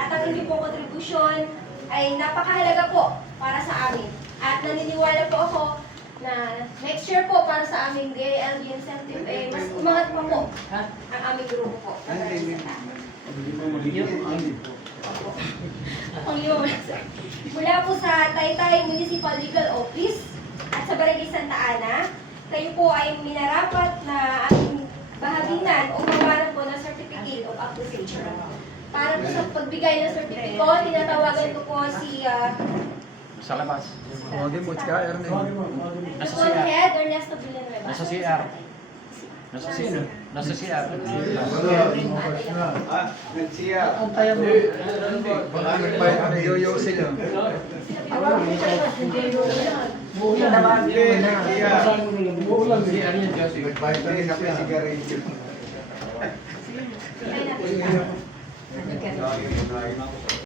At ang inyong pong kontribusyon ay napakahalaga po para sa amin. At naniniwala po ako na next year po para sa aming DILG incentive, mas umangat pa po ang aming grupo po. Mula po sa Taytay Municipal Legal Office at sa Barangay Santa Ana, kayo po ay minarapat na aming bahaginan o mawaran po ng Certificate of Acquisition. Para po sa pagbigay ng certificate, tinatawagan ko po si Sa labas. Huwagin mo, tsaka Ernest. Nasa Paul CR. Head Ernesto Villanueva. Nasa CR. Nasa sino? Nasa CR. Nagsiya. Baka nagbayad ka na yoyosin yun. Nagbayad ka na siya. Sigarilyo. Ay, natin.